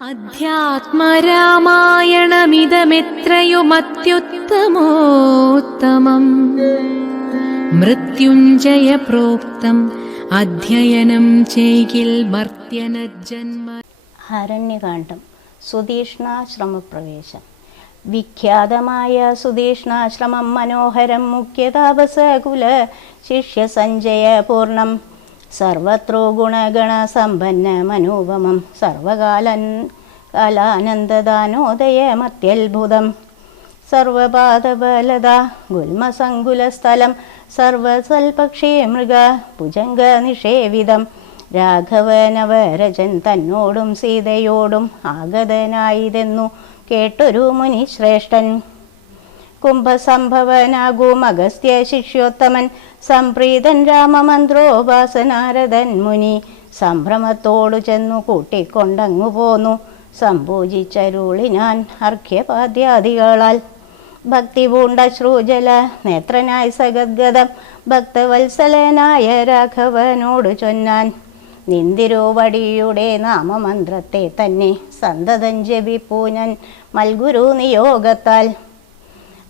അധ്യാത്മരാമായണമിതമെത്രയുമത്യുത്തമോത്തമം മൃത്യുഞ്ജയ പ്രോക്തം അധ്യയനം ചെയ്കിൽ മർത്യനജന്മ. അരണ്യകാന്ഡം. സുതീഷ്ണാശ്രമപ്രവേശം. വിഖ്യാതമായ സുതീഷ്ണാശ്രമം മനോഹരം മുഖ്യതാപസകുല ശിഷ്യസഞ്ചയപൂർണം സർവത്രോ ഗുണഗണ സമ്പന്ന മനോപമം സർവകാലാനന്ദദാനോദയമത്യത്ഭുതം സർവപാദബലത ഗുൽമസങ്കുലസ്ഥലം സർവസൽപക്ഷേ മൃഗ ഭുജംഗ നിഷേവിതം രാഘവനവരജൻ തന്നോടും സീതയോടും ആഗതനായിതെന്നു കേട്ടൊരു മുനിശ്രേഷ്ഠൻ. കുംഭസംഭവനാകും അഗസ്ത്യ ശിഷ്യോത്തമൻ സംപ്രീതൻ രാമമന്ത്രോപാസനാരദൻ മുനി സംഭ്രമത്തോടു ചെന്നു കൂട്ടിക്കൊണ്ടങ്ങു പോന്നു സംപൂജിച്ചരുളിനാൻ അർഘ്യപാദ്യാദികളാൽ. ഭക്തി പൂണ്ട ശ്രുജല നേത്രനായി സഗദ്ഗതം ഭക്തവത്സലനായ രാഘവനോടു ചൊന്നാൻ നിന്തിരുവടിയുടെ നാമമന്ത്രത്തെ തന്നെ സന്തതം ജപിപ്പൂനൻ മൽഗുരു നിയോഗത്താൽ.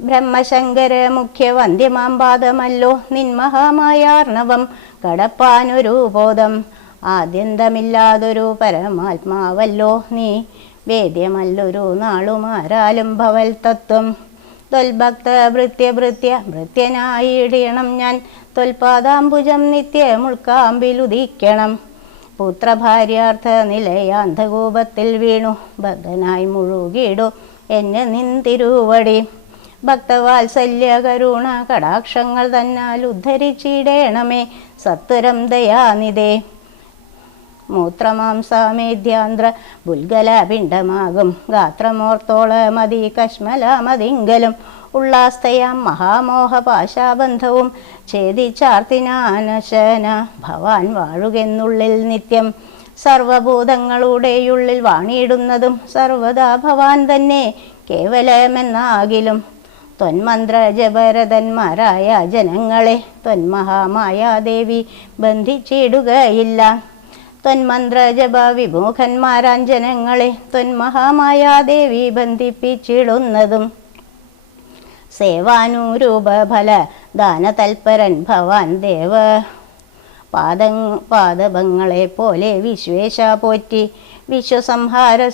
ബ്രഹ്മശങ്കര മുഖ്യ വന്ദ്യമാം പാദമല്ലോ നിന്മഹാമായാർണവം കടപ്പാനൊരു ബോധം ആദ്യന്തമില്ലാതൊരു പരമാത്മാവല്ലോ നീ വേദ്യമല്ലൊരു നാളുമാരാലും ഭവൽ തത്വം. തൊൽഭക്ത ഭൃത്യനായിടണം ഞാൻ തൊൽപാദാംബുജം നിത്യമുൾക്കാമ്പിലുദിക്കണം. പുത്രഭാര്യാർത്ഥ നിലയാന്ധകൂപത്തിൽ വീണു ബദ്ധനായി മുഴുകിടു എന്നെ നിന്തിരുവടി. ഭക്തവാത്സല്യ കരുണ കടാക്ഷങ്ങൾ തന്നാൽ ഉദ്ധരിച്ചിടേണമേ സത്വരം ദയാനിധേ. മൂത്രമാംസാമേധ്യാന്ധ്ര ബുൽഗല പിണ്ഡമാകും ഗാത്രമോർത്തോളമതി കശ്മലമതിങ്കലും ഉള്ളാസ്തയാം മഹാമോഹ പാശാബന്ധവും ഛേദിച്ചാർത്തിനാനശന ഭവാൻ വാഴുകെന്നുള്ളിൽ നിത്യം. സർവഭൂതങ്ങളുടെയുള്ളിൽ വാണിയിടുന്നതും സർവദാ ഭവാൻ തന്നെ കേവലമെന്നാകിലും ത്വന്മന്ത്ര ജപരതന്മാരായ ജനങ്ങളെ ത്വന്മഹാമായാദേവി ബന്ധിച്ചിടുകയില്ല. ത്വന്മന്ത്ര ജപ വിമുഖന്മാരാൻ ജനങ്ങളെ ത്വന്മഹാമായാദേവി ബന്ധിപ്പിച്ചിടുന്നതും. സേവാനുരൂപ ഫല ദാനതൽപരൻ ഭവാൻ ദേവ പാദപങ്ങളെ പോലെ വിശ്വേശ പോറ്റി വിശ്വസംഹാര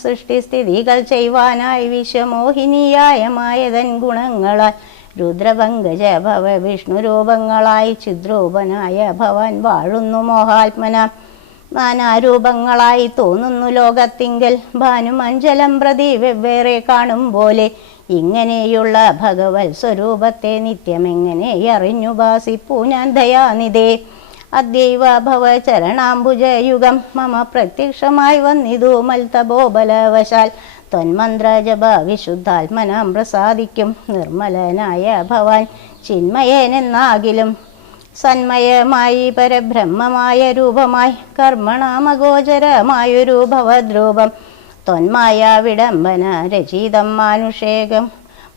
സൃഷ്ടിസ്ഥിതികൾ ചെയ്യുവാനായി വിശ്വമോഹിനിയായ മായതൻ ഗുണങ്ങളാൽ രുദ്രപങ്കജ ഭവ വിഷ്ണു രൂപങ്ങളായി ചിദ്രൂപനായ ഭവാൻ വാഴുന്നു മോഹാത്മന. നാനാരൂപങ്ങളായി തോന്നുന്നു ലോകത്തിങ്കൽ ഭാനുമഞ്ജലം പ്രതി വെവ്വേറെ കാണും പോലെ. ഇങ്ങനെയുള്ള ഭഗവത് സ്വരൂപത്തെ നിത്യമെങ്ങനെ അറിഞ്ഞുപാസിപ്പൂ ഞാൻ ദയാനിധേ. അദ്യൈവ ഭവ ചരണാംബുജയുഗം മമ പ്രത്യക്ഷമായി വന്നിതു മൽതപോബലവശാൽ. ത്വന്മന്ത്ര ജപ വിശുദ്ധാത്മനാം പ്രസാദിക്കും നിർമ്മലനായ ഭവാൻ ചിന്മയനെന്നാകിലും. സന്മയമായി പരബ്രഹ്മമായ രൂപമായി കർമ്മണാമഗോചരമായൊരു ഭവദ്രൂപം ത്വന്മായ വിഡംബന രചിതം മാനുഷേകം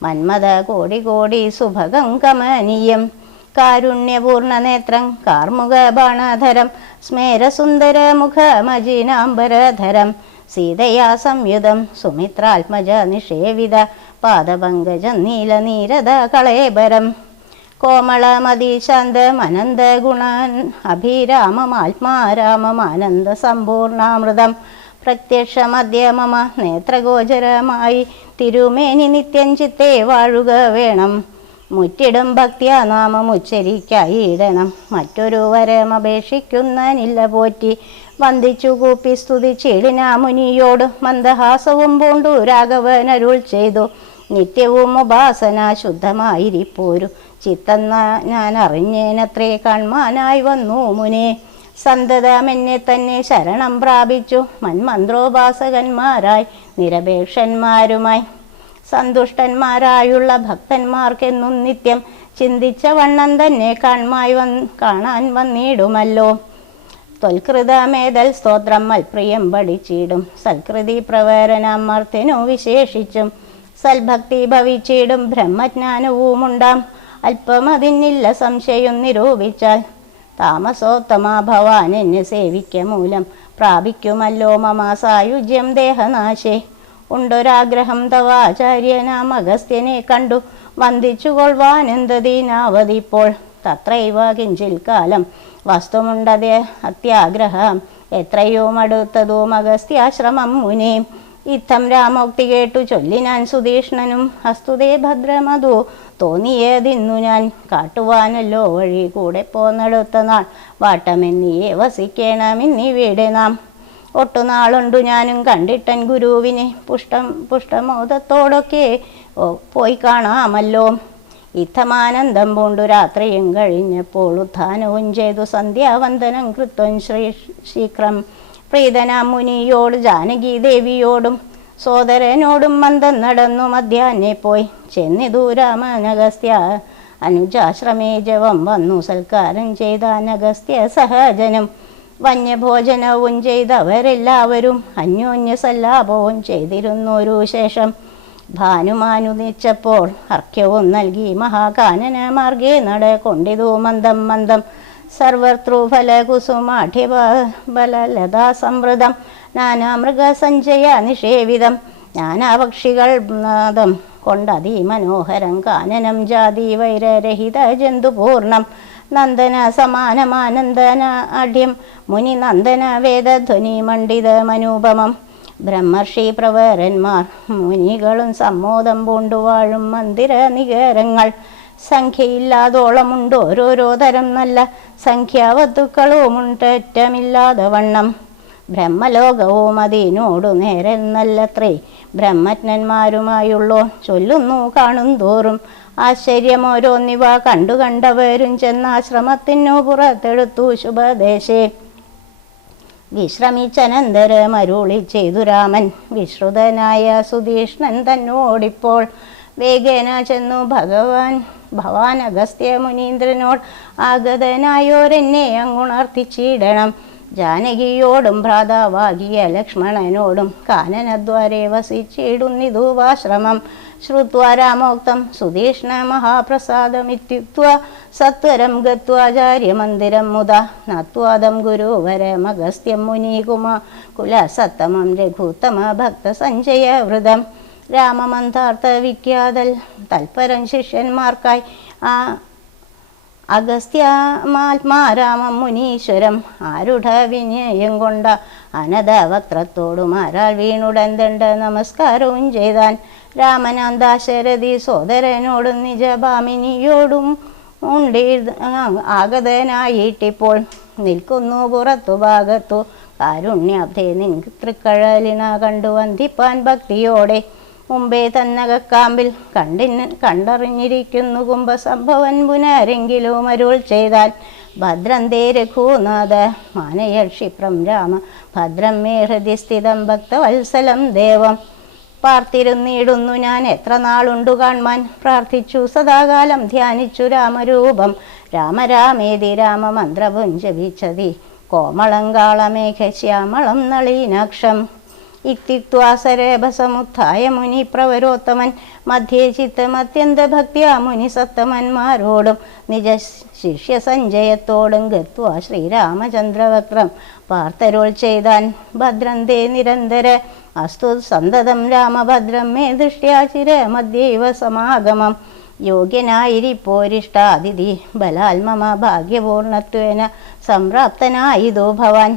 മന്മത കോടി കോടി സുഭഗം കമനീയം. കാരുണ്യപൂർണനേത്രം കാർമുക ബാണധരം സ്മേരസുന്ദര മുഖമജിനാംബരധരം സീതയാ സംയുതം സുമിത്രാത്മജ നിഷേവിത പാദപങ്കജം നീലനീരത കളേബരം. കോമളമതിശാന്തമനന്ത ഗുണൻ അഭിരാമമാത്മാരാമമാനന്ദ സമ്പൂർണാമൃതം പ്രത്യക്ഷമദ്യ മമ നേത്രഗോചരമായി തിരുമേനി നിത്യം ചിത്തേ വാഴുക വേണം. മുറ്റിടും ഭക്തിയാ നാമം ഉച്ചരിക്കായിടണം മറ്റൊരു വരമപേക്ഷിക്കുന്നനില്ല പോറ്റി. വന്ദിച്ചു കൂപ്പി സ്തുതിച്ചിടിന മുനിയോട് മന്ദഹാസവും പൂണ്ടു രാഘവനരുൾ ചെയ്തു നിത്യവും ഉപാസന ശുദ്ധമായിരിപ്പോരു ചിത്തം ഞാൻ അറിഞ്ഞേനത്രേ കാൺമാനായി വന്നു മുനെ. സന്തതമെന്നെ തന്നെ ശരണം പ്രാപിച്ചു മന്മന്ത്രോപാസകന്മാരായി നിരപേക്ഷന്മാരുമായി സന്തുഷ്ടന്മാരായുള്ള ഭക്തന്മാർക്കെന്നും നിത്യം ചിന്തിച്ച വണ്ണം തന്നെ കാണാൻ വന്നിടുമല്ലോ. ത്വൽകൃതമേതൽ സ്തോത്രം മൽപ്രിയം പഠിച്ചിടും സൽകൃതി പ്രവരനാമർത്തിനു വിശേഷിച്ചും സൽഭക്തി ഭവിച്ചിടും ബ്രഹ്മജ്ഞാനവുമുണ്ടാം അല്പമതിന്നില്ല സംശയം നിരൂപിച്ചാൽ. താമസോത്തമ ഭവാൻ എന്നെ സേവിക്ക മൂലം പ്രാപിക്കുമല്ലോ മമ സായുജ്യം ദേഹനാശേ. ഉണ്ടൊരാഗ്രഹം തവാചാര്യനാം അഗസ്ത്യനെ കണ്ടു വന്ദിച്ചുകൊള്ളുവാനെന്തതിനാവതിപ്പോൾ. തത്രൈവ കിഞ്ചിൽ കാലം വസ്തുമുണ്ടത് അത്യാഗ്രഹം എത്രയോ മടുത്തതും അഗസ്ത്യാശ്രമം മുനി. ഇത്തം രാമോക്തി കേട്ടു ചൊല്ലിനാൻ സുധീഷ്ണനും അസ്തുതേ ഭദ്രമതു തോന്നിയതിന്നു ഞാൻ കാട്ടുവാനല്ലോ വഴി കൂടെ പോന്നെടുത്ത നാൾ വാട്ടമെന്നിയെ വസിക്കേണമെന്നിവിടെ നാം. ഒട്ടുനാളുണ്ടു ഞാനും കണ്ടിട്ടൻ ഗുരുവിനെ പുഷ്ടമോദത്തോടൊക്കെ പോയി കാണാമല്ലോ. ഇത്തമാനന്ദം പൂണ്ടു രാത്രിയും കഴിഞ്ഞപ്പോൾ ഉത്ഥാനവും ചെയ്തു സന്ധ്യാവന്ദനം കൃത്വൻ ശീഘ്രം പ്രീതനാം മുനിയോട് ജാനകി ദേവിയോടും സോദരനോടും മന്ദം നടന്നു മധ്യാഹ്നെ പോയി ചെന്നിതു രാമനഗസ്ത്യ അനുജാശ്രമേ ജവം വന്നു സൽക്കാരം ചെയ്താൻ അഗസ്ത്യ സഹജനം. വന്യഭോജനവും ചെയ്തവരെല്ലാവരും അന്യോന്യ സല്ലാപവും ചെയ്തിരുന്നൊരു ശേഷം ഭാനുമാനുദിച്ചപ്പോൾ അർഘ്യവും നൽകി മഹാകാനന മാർഗേ നടകൊണ്ടിതു മന്ദം മന്ദം. സർവതൃഫലകുസുമാഠ്യബലലതാ സംവൃതം നാനാമൃഗസഞ്ചയ നിഷേവിതം. നാനാപക്ഷികൾ നാദം കൊണ്ടതി മനോഹരം കാനനം ജാതി വൈരരഹിത ജന്തുപൂർണം. നന്ദന സമാനമാനന്ദന ആഢ്യം മുനി നന്ദന വേദധ്വനി മണ്ഡിത മനൂപമം. ബ്രഹ്മർഷി പ്രവരന്മാർ മുനികളും സമ്മോദം പൂണ്ടുവാഴും മന്ദിര നികരങ്ങൾ. സംഖ്യയില്ലാതോളമുണ്ട് ഓരോരോ തരം നല്ല സംഖ്യാവത്തുക്കളുമുണ്ടറ്റമില്ലാതെ വണ്ണം. ബ്രഹ്മലോകവും അതിനോടു നേരെ നല്ലത്രേ ബ്രഹ്മജ്ഞന്മാരുമായുള്ളോ ചൊല്ലുന്നു കാണും തോറും. ആശ്ചര്യമോരോന്നിവ കണ്ടവരും ചെന്നാശ്രമത്തിനു പുറത്തെടുത്തു ശുഭദേശേ. വിശ്രമിച്ചനന്തരമരുളി ചെയ്തു രാമൻ വിശ്രുതനായ സുധീഷ്ണൻ തന്നോടിപ്പോൾ. വേഗേന ചെന്നു ഭവാൻ അഗസ്ത്യ മുനീന്ദ്രനോട് ആഗതനായോരെന്നെ അങ്ങുണർത്തിച്ചിടണം. ജാനകിയോടും ഭ്രാതാവാകിയ ലക്ഷ്മണനോടും കാനനദ്വാരെ വസിച്ചിടുന്നിതുവാശ്രമം. ശ്രുത്വാ രാമോക്തം സുധീഷ്ണ മഹാപ്രസാദമിത്യുക്ത്വാ സത്വരം ഗത്വാചാര്യമന്ദിരം മുദാ നത്വാദം ഗുരുവരമഗസ്ത്യം മുനീകുലസത്തമം രഘുത്തമ ഭക്തസഞ്ജയ വൃതം. രാമമന്ഥാർത്ഥ വിഖ്യാതൽ തൽപരം ശിഷ്യന്മാർക്കായി അഗസ്ത്യാത്മാരാമം മുനീശ്വരം ആരുഢ വിനയം കൊണ്ട അനധവക്ത്രത്തോടും ആരാൽ വീണുടൻ ദണ്ഡ നമസ്കാരവും ചെയ്താൻ. രാമനാന്താശരഥി സോദരനോടും നിജഭാമിനിയോടും ആഗതനായിട്ടിപ്പോൾ നിൽക്കുന്നു പുറത്തു ഭാഗത്തു. കാരുണ്യാബ്ധേ നിൻ തൃക്കഴലിന കണ്ടു വന്ദിപ്പാൻ ഭക്തിയോടെ. മുമ്പേ തന്നകക്കാമ്പിൽ കണ്ടറിഞ്ഞിരിക്കുന്നു കുംഭസംഭവൻ പുനരെങ്കിലും അരുൾ ചെയ്താൽ. ഭദ്രം തേ രഘുനാഥ മാനയൽ ക്ഷിപ്രം രാമ ഭദ്രം മേ ഹൃദി സ്ഥിതം ഭക്തവത്സലം ദേവം. പാർത്തിരുന്നിടുന്നു ഞാൻ എത്ര നാളുണ്ടു കാൺമാൻ. പ്രാർത്ഥിച്ചു സദാകാലം ധ്യാനിച്ചു രാമരൂപം. രാമരാമേതി രാമമന്ത്രവും ജപിച്ചതി കോമളം കാളമേഘ ശ്യാമളം നളീനാക്ഷം. ഇക്തിക്വാസരേഭസമുത്ഥായ മുനി പ്രവരോത്തമൻ മധ്യേ ചിത്തമത്യന്ത ഭക്തിയാ മുനി സത്തമന്മാരോടും നിജ ശിഷ്യ സഞ്ജയത്തോടും ഗത്വാ ശ്രീരാമചന്ദ്രവക്രം പാർത്തരുൾ ചെയ്താൻ. ഭദ്രം തേ നിരന്തര അസ്തു സന്തതം രാമഭദ്രം മേ ദൃഷ്ട്യാ ചിര മധ്യൈവ സമാഗമം. യോഗ്യനായിരിപ്പോരിഷ്ടാതിഥി ബലാൽ മമ ഭാഗ്യപൂർണത്വേന സംപ്രാപ്തനായിതോ ഭവാൻ.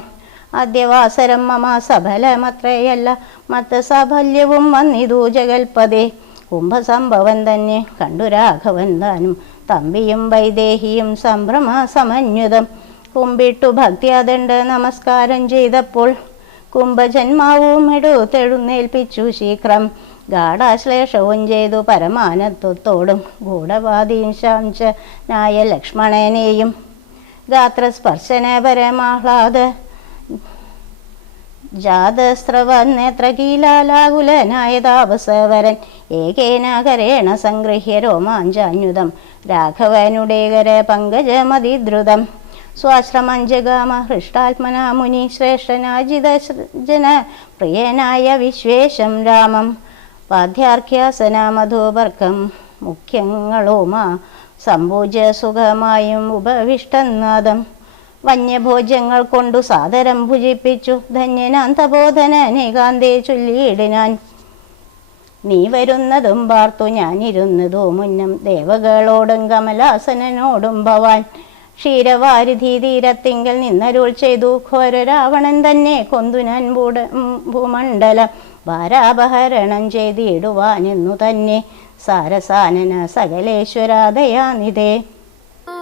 ആദ്യവാസരം മമ സഫലമത്രയല്ല മത്ത സാഫല്യവും വന്നിതു ജഗൽപദേ. കുംഭസംഭവൻ തന്നെ കണ്ടു രാഘവൻ താനും തമ്പിയും വൈദേഹിയും സംഭ്രമ സമന്വിതം. കുമ്പിട്ടു ഭക്തിയാദണ്ഡ നമസ്കാരം ചെയ്തപ്പോൾ കുംഭജന്മാവും എടുത്തെഴുന്നേൽപ്പിച്ചു ശീഘ്രം. ഗാഠാശ്ലേഷവും ചെയ്തു പരമാനത്വത്തോടും ഗൂഢവാദീശാംശനായ ലക്ഷ്മണനെയും. ഗാത്രസ്പർശന പരമാഹ്ലാദ ജാതസ്രവന്നേത്രകീലാകുലനായ താപസവരൻ ഏകേന കരേണ സംഗൃഹ്യ രോമാഞ്ചാന്യുതം രാഘവനുടേകര പങ്കജമതിദ്രുതം. സ്വാശ്രമം ജഗാമ ഹൃഷ്ടാത്മന മുനി ശ്രേഷ്ഠനാജിത ജന പ്രിയനായ വിശ്വേശം രാമം. പാദ്യാർഘ്യാസന മധുപർക്കം മുഖ്യങ്ങളോമാ സംഭൂജ സുഖമായും ഉപവിഷ്ടനാദം. വന്യഭോജ്യങ്ങൾ കൊണ്ടു സാദരം ഭുജിപ്പിച്ചു ധന്യനാന്തബോധന അനേകാന്തേ ചൊല്ലിയിടിനാൻ. നീ വരുന്നതും പാർത്തു ഞാനിരുന്നതോ മുന്നം ദേവകളോടും കമലാസനോടും ഭവാൻ. ക്ഷീരവാരിധി തീരത്തിങ്കൽ നിന്നരുൾ ചെയ്തു ഘോര രാവണൻ തന്നെ കൊന്തു ഞാൻ ഭൂമണ്ഡലം ഭാരാപഹരണം ചെയ്തിടുവാനെന്നു തന്നെ സാരസാനന സകലേശ്വരാദയാനിതേ.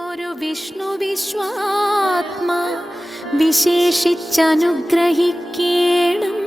ഒരു വിഷ്ണു വിശ്വാത്മാ വിശേഷിച്ചനുഗ്രഹിക്കേണം